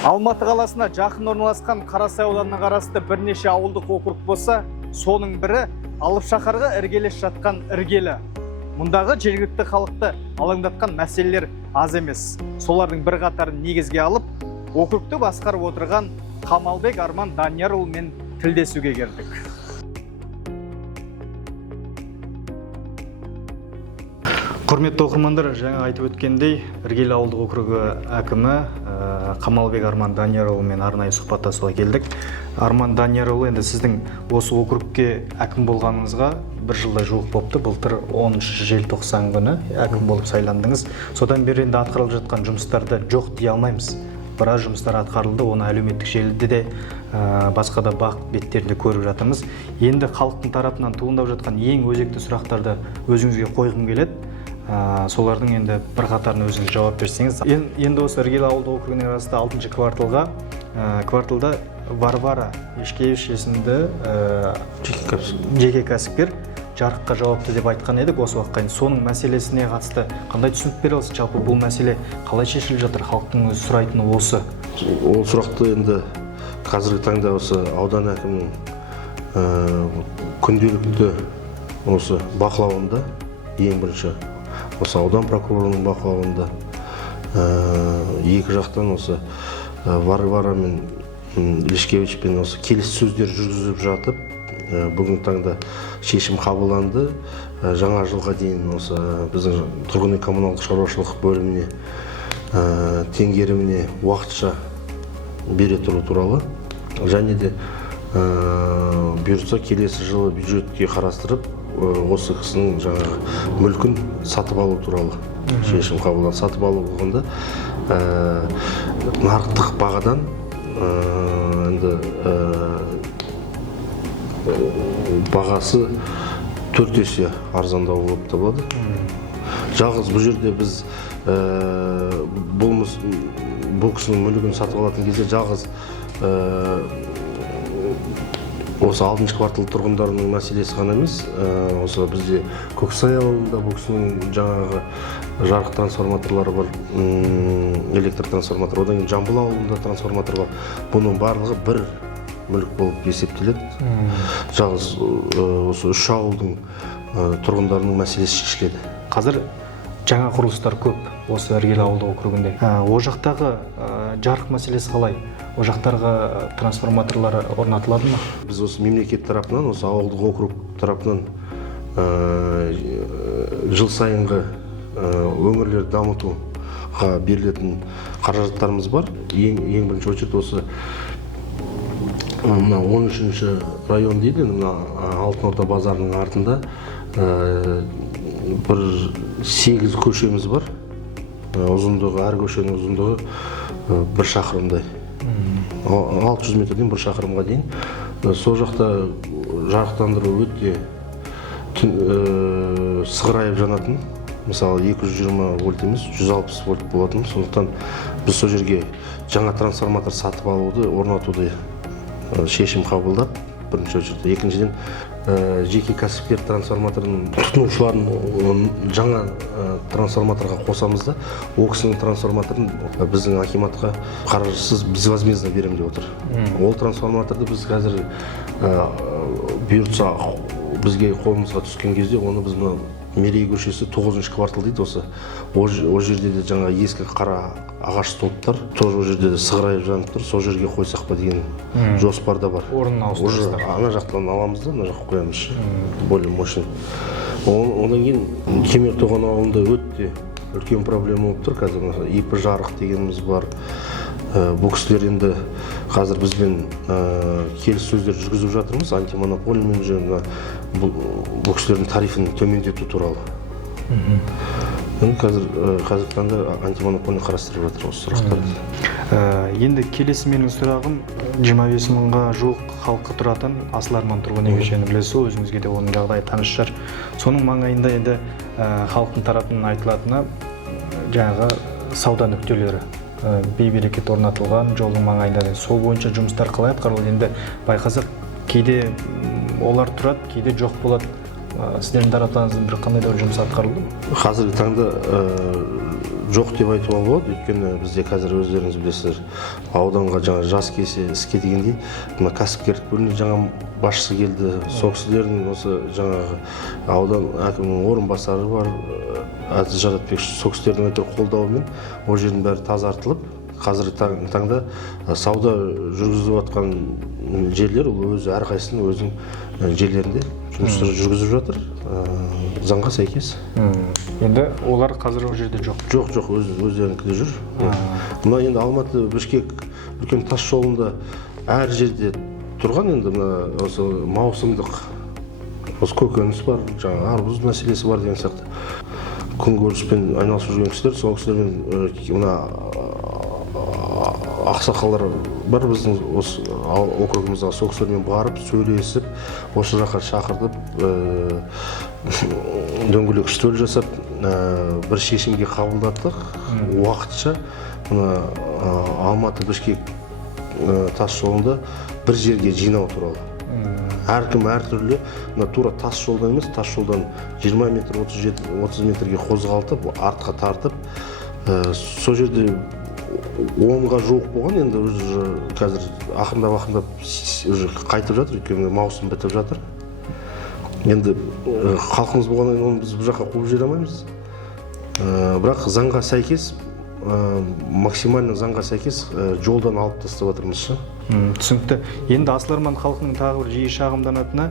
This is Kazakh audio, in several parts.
Алматы қаласына жақын орналасқан Қарасай ауданына қарасты бірнеше ауылдық округ болса, соның бірі Алыпшақарға іргелес жатқан іргелі. Мұндағы жергілікті халықты алаңдатқан мәселелер аз емес. Солардың бір қатарын негізге алып, округты басқарып отырған Қамалбек Арман Даниярұлымен тілдесуге келдік. Құрметті оқырмандар, жаңа айтып өткендей, іргелі ауылдық округі әкімі Қамалбек Арман Даниярұлымен арнайы сұхбаттасуға келдік. Арман Даниярұлы, енді сіздің осы округке әкім болғаныңызға бір жылдай жуық болыпты. Былтыр 10 желтоқсан күні әкім болып сайландыңыз. Содан бері енді атқарылып жатқан жұмыстарды жоқ дей алмаймыз. Біраз жұмыстар атқарылды, оны әлеуметтік желіде де басқа да бақ беттерінде көріп жатырмыз. Енді халықтың тарапынан туындап жатқан ең өзекті сұрақтарды өзіңізге қойғым келеді. Солардың енді бір қатарына өзіңіз жауап берсеңіз. Енді осы іргелі ауылдық округіне қарасты 6-шы кварталда Варвара Ешкевич есімді жеке кәсіпкер жарыққа жауапты деп айтқан едік осы уақытқа дейін. Соның мәселесіне қатысты қандай түсінік бере аласыз? Жалпы бұл мәселе қалай шешіліп жатыр? Халықтың өзі сұрайтыны осы. Ол сұрақты енді қазіргі таңда осы аудан әкімінің күнделікті осы бақылауында, ең бірінші осы аудан прокурорының бақылауында, екі жақтан осы Варвара мен Лешкевичпен осы келіссөздер жүргізіп жатып, бүгінгі таңда шешім қабылданды. Жаңа жылға дейін осы біздің тұрғын үй коммуналдық шаруашылық бөліміне теңгеріміне уақытша бере тұру туралы, және де бұйыртса келесі жылы бюджетке қарастырып осы кісінің жаңағы мүлкін сатып алу туралы шешім қабылданды. Сатып алу болғанда нарықтық бағадан енді бағасы 4 есе арзандау болып табылады. Жалғыз бұл жерде біз бұл кісінің мүлігін сатып алатын кезде жалғыз осы 6-шы квартал тұрғындарының мәселесі ғана емес, осы бізде Көксай ауылында бұл кісінің жаңағы жарық трансформаторлары бар, электр трансформатор, одан кейін Жамбыл ауылында трансформатор бар. Бұның барлығы бір мүлік болып есептеледі. Жалғыз осы 3 ауылдың тұрғындарының мәселесі шешіледі. Қазір жаңа құрылыстар көп осы іргелі ауылдық округінде. О жақтағы жарық мәселесі қалай? О жақтарға трансформаторлар орнатылады ма? Біз осы мемлекет тарапынан, осы ауылдық округ тарапынан жыл сайынғы өңірлер дамытуға берілетін қаражаттарымыз бар. Ең бірінші очередь осы 13-ші район дейді, Алтын Орда базарының артында бір 8 көшеміз бар. Ұзындығы, әр көшенің ұзындығы 1 шақырымдай. 600 метрден 1 шақырымға дейін. Сол жақта жарықтандыру өте сығырайып жанатын. Мысалы 220 вольт емес, 160 вольт болатын. Сондықтан біз сол жерге жаңа трансформатор сатып алуды, орнатуды шешім қабылдап, бірінші очередь. Екіншіден, жеке кәсіпкер трансформаторын тұтынушыларын жаңа трансформаторға қосамыз да, ол кісінің трансформаторын біздің акиматқа қаржысыз безвозмездно беремін деп отыр. Ол трансформаторды біз қазір бұйыртса бізге қолымызға түскен кезде, оны біз Мерей көшесі 9-шы квартал дейді осы. Ол жерде де жаңа ескі қара ағаш столбтар, тоже ол жерде де сығырайып жанып тұр. Сол жерге қойсақ па деген жоспарда бар. Орнын ауыстырасыздар. Ана жақтан аламыз да, ана жаққа қоямыз. Более мощный. Одан кейін Кемертоған ауылында өте үлкен проблема болып тұр. Қазір ипі жарық дегеніміз бар. Бұл кісілер енді қазір бізбен келіссөздер жүргізіп жатырмыз. Антимонополиямен жаңа бұл кісілердің тарифін төмендету туралы. Қазір таңда антимонополия қарастырып жатыр осы сұрақтарды. Енді келесі менің сұрағым, 25 мыңға жуық халқы тұратын Асыл Арман тұрғын үй кешені білесіз, өзіңізге де оның жағдайы таныс шығар. Соның маңайында енді халықтың тарапынан айтылатыны жаңағы сауда нүктелері. Бей-берекет орнатылған жолдың маңайында. Сол бойынша жұмыстар қалай атқарылды? Енді байқасақ, кейде олар тұрады, кейде жоқ болады. сіздердің тараптарыңыздан бір қандай да бір жұмыс атқарылды ма? Қазіргі таңда жоқ деп айтуға болады, өйткені бізде қазір өздеріңіз білесіздер, ауданға жаңа жас келсе іске дегендей, мына кәсіпкерлік бөліміне жаңа басшысы келді, сол кісілердің осы жаңағы аудан әкімінің орынбасары бар, Әділ Жаратбек, сол кісілердің өте қолдауымен ол жердің бәрі тазартылып, қазіргі таңда сауда жүргізіп жатқан жерлер ол өзі әрқайсының өзінің жерлерінде жұмыстар жүргізіп жатыр, заңға сәйкес. Енді олар қазір ол жерде жоқ? Жоқ, өздерінікінде жүр. Мына енді Алматы Бішкек үлкен тас жолында әр жерде тұрған, енді мына осы маусымдық осы көкөніс бар, жаңа арбуз мәселесі бар деген сияқты. Күнкөріспен айналысып жүрген кісілер, сол кісілермен мына ақсақалдар бар біздің осы округымызға, сол кісілермен барып сөйлесіп, осы жаққа шақыртып, дөңгелек үстел жасап, бір шешімге қабылдаттық. Уақытша мына Алматы Бішкек тас жолында бір жерге жинау туралы. Әркім әртүрлі, тура тас жолдан емес, тас жолдан 20 метр, 30 метрге қозғалтып, артқа тартып, сол жерде 10-ға жуық болған, енді қазір ақырындап қайтып жатыр, өйткені маусым бітіп жатыр. Енді халқымыз болғаннан оны біз бұл жаққа қуып жібере алмаймыз. Бірақ заңға сәйкес, максимально заңға сәйкес жолдан алып тастап жатырмыз. Түсінікті. Енді Асыл-Арман халқының тағы бір жиі шағымданатыны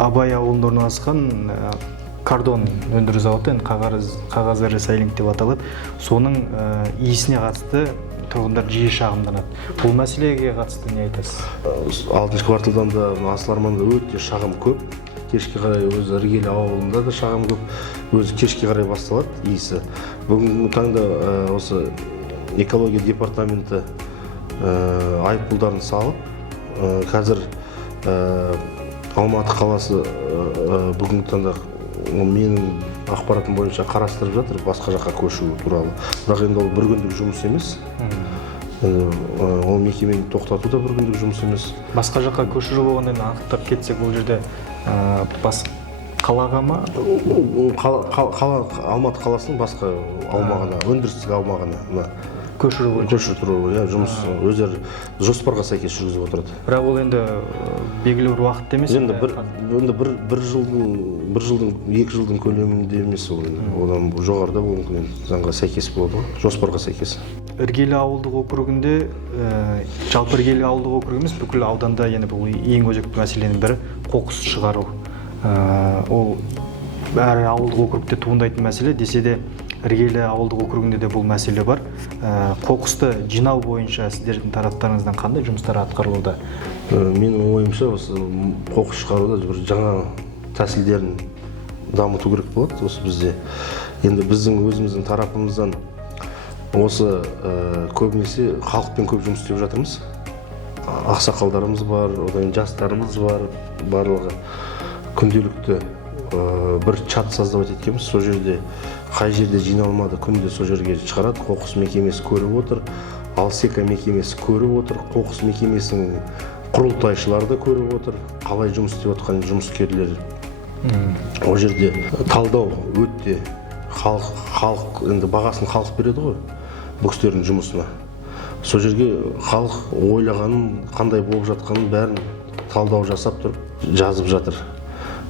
Абай ауылында орналасқан кардон өндіру зауыты, қағаз ресайлинг деп аталады. Соның иісіне қатысты тұрғындар жиі шағымданады. Бұл мәселеге қатысты не айтасыз? 6-шы кварталдан да Асыл-Арманда өте шағым көп. Кешке қарай өзі Іргелі ауылында да шағым көп. Өзі кешке қарай басталады иісі. Бүгінгі таңда осы экология департаменті айыппұлдарын салып, қазір Алматы қаласы бүгінгі таңда менің ақпаратым бойынша қарастырып жатыр басқа жаққа көшу туралы. Бірақ енді ол бір күндік жұмыс емес. Ол мекемені тоқтату да бір күндік жұмыс емес. Басқа жаққа көшіру болғанда анықтап кетсек, бұл жерде қалаға ма? Алматы қаласының басқа аумағына, өндірістік аумағына көшіру, жұмыс өздері жоспарға сәйкес жүргізіп отырады. Бірақ ол енді белгілі бір уақыт емес. Енді бір жылдың, 2 жылдың көлемінде емес ол. Одан жоғарыда болуы заңға сәйкес болады, жоспарға сәйкес. Іргелі ауылдық округінде, жалпы Іргелі ауылдық округ емес, бүкіл ауданда бұл ең өзекті мәселенің бірі қоқыс шығару. Ол әр ауылдық округте туындайтын мәселе, десе де Іргелі ауылдық округінде де бұл мәселе бар. Қоқысты жинау бойынша сіздердің тараптарыңыздан қандай жұмыстар атқарылуда? Менің ойымша, осы қоқыс шығаруда бір жаңа тәсілдерін дамыту керек болады осы бізде. Енді біздің өзіміздің тарапымыздан осы көбінесе халықпен көп жұмыс істеп жатырмыз. Ақсақалдарымыз бар, одан жастарымыз бар, барлығы күнделікті бір чат создавать еткенбіз. Сол жерде қай жерде жиналмады, күнде сол жерге шығарады. Қоқыс мекемесі көріп отыр, Алсека мекемесі көріп отыр, қоқыс мекемесінің құрылтайшылары да көріп отыр, қалай жұмыс істеп отқан жұмыскерлер. Ол жерде талдау өтте, халық енді бағасын халық береді ғой бұл кісілердің жұмысына. Сол жерге халық ойлағанын, қандай болып жатқанын бәрін талдау жасап тұрып жазып жатыр.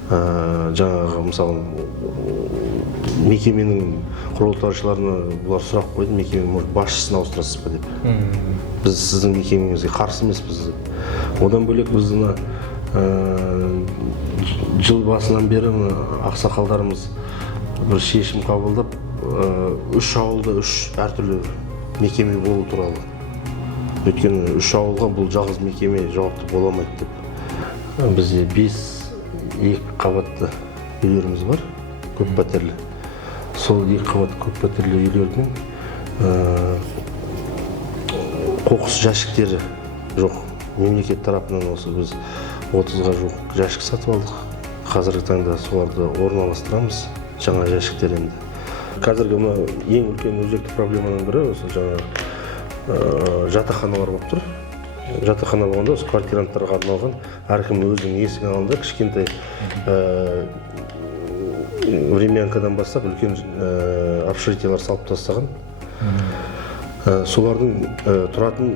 Жаңағы мысалы мекеменің құрылтайшыларына бұлар сұрақ қойды, мекеменің басшысын ауыстырасыз ба деп. Біз сіздің мекемеңізге қарсы емеспіз. Одан бөлек біз жыл басынан бері ақсақалдарымыз бір шешім қабылдап, 3 ауылда 3 әртүрлі мекеме болу туралы. Өйткені 3 ауылға бұл жалғыз мекеме жауапты боламайды деп. Бізде 2 қабатты үйлеріміз бар, көп пәтерлі. Сол 2 қабатты көп пәтерлі үйлердің қоқыс жәшіктері жоқ. Мемлекет тарапынан осы біз 30-ға жуық жәшік сатып алдық. Қазіргі таңда соларды орналастырамыз, жаңа жәшіктер енді. Қазіргі ең үлкен өзекті проблеманың бірі осы жаңа жатақханалар болып тұр. жатақхана болғанда осы квартиранттарға арналған әркім өзінің есігін алды, кішкентай времянкадан бастап үлкен общежитиялар салып тастаған. Солардың тұратын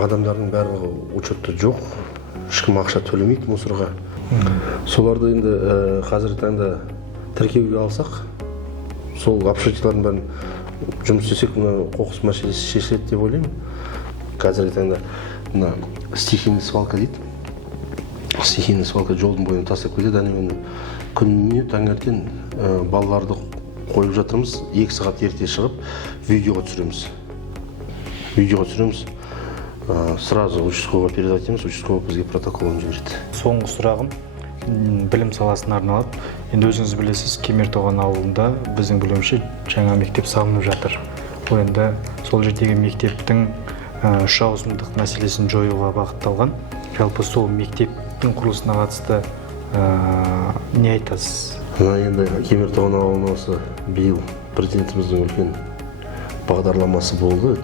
адамдардың барлығы учетта жоқ, ешкім ақша төлемейді мусорға. Соларды енді қазіргі таңда тіркеуге алсақ, сол общежитиялардың бәрін жұмыс істесек, мына қоқыс мәселесі шешіледі деп ойлаймын. Қазіргі таңда мына стихийный свалка дейді. Стихийный свалка жолдың бойына тастап кетеді. Күніне таңертең балаларды қойып жатырмыз, 2 сағат ерте шығып, видеоға түсіреміз. Сразу участковыйға передавать етеміз, участковый бізге протоколын жібереді. Соңғы сұрағым білім саласына арналады. Енді өзіңіз білесіз, Кемертоған ауылында біздің білуімше жаңа мектеп салынып жатыр. Ол енді сол жердегі мектептің 3 ауысымдық мәселесін жоюға бағытталған. Жалпы сол мектептің құрылысына қатысты не айтасыз? Енді Кемертоған ауылына осы биыл президентіміздің үлкен бағдарламасы болды.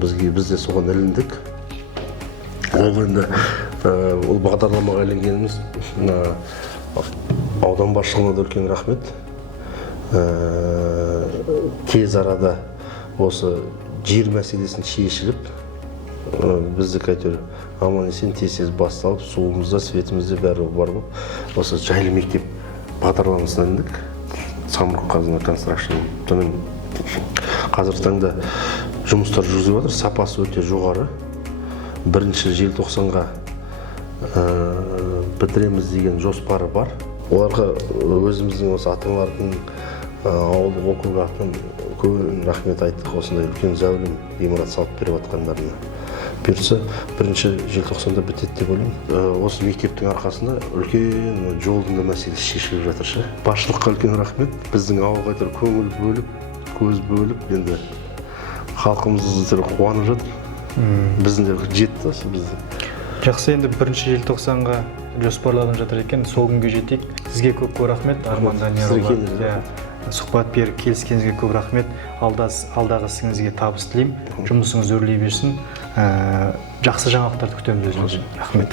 Біз де соған іліндік. Ол бағдарламаға ілінгеніміз аудан басшылығына да үлкен рахмет. Тез арада осы жер мәселесін шешіліп, біздік әйтеуір аман-есен тез басталып, суымызда, светімізде бәрі бар болып, осы жайлы мектеп бағдарламасына іліндік. Самұрық-қазына констракшн. Қазіргі таңда жұмыстар жүргізіліп жатыр, сапасы өте жоғары. 1 желтоқсанға бітіреміз деген жоспары бар. Оларға өзіміздің осы ата-аналардың, ауылдық округ атынан көп рахмет айттық, осындай үлкен зәулім ғимарат салып беріп жатқандарына. Бұйыртса 1 желтоқсанда бітеді деп ойлаймын. Осы мектептің арқасында үлкен жолдың да мәселесі шешіліп жатыр. Басшылыққа үлкен рахмет. Біздің ауылға көңіл бөліп, көз бөліп, енді халқымыз қуанып жатыр. Біздің де жетті осы бізді. Жақсы, енді 1 желтоқсанға жоспарланып жатыр екен, сол күнге жетейік. Сізге көп рахмет, Арман Даниярұлы. Сұхбат беріп келіскеніңізге көп рахмет. Алдағы ісіңізге табыс тілеймін. Жұмысыңыз өрлей берсін. Жақсы жаңалықтарды күтеміз өзіңізден. Рахмет.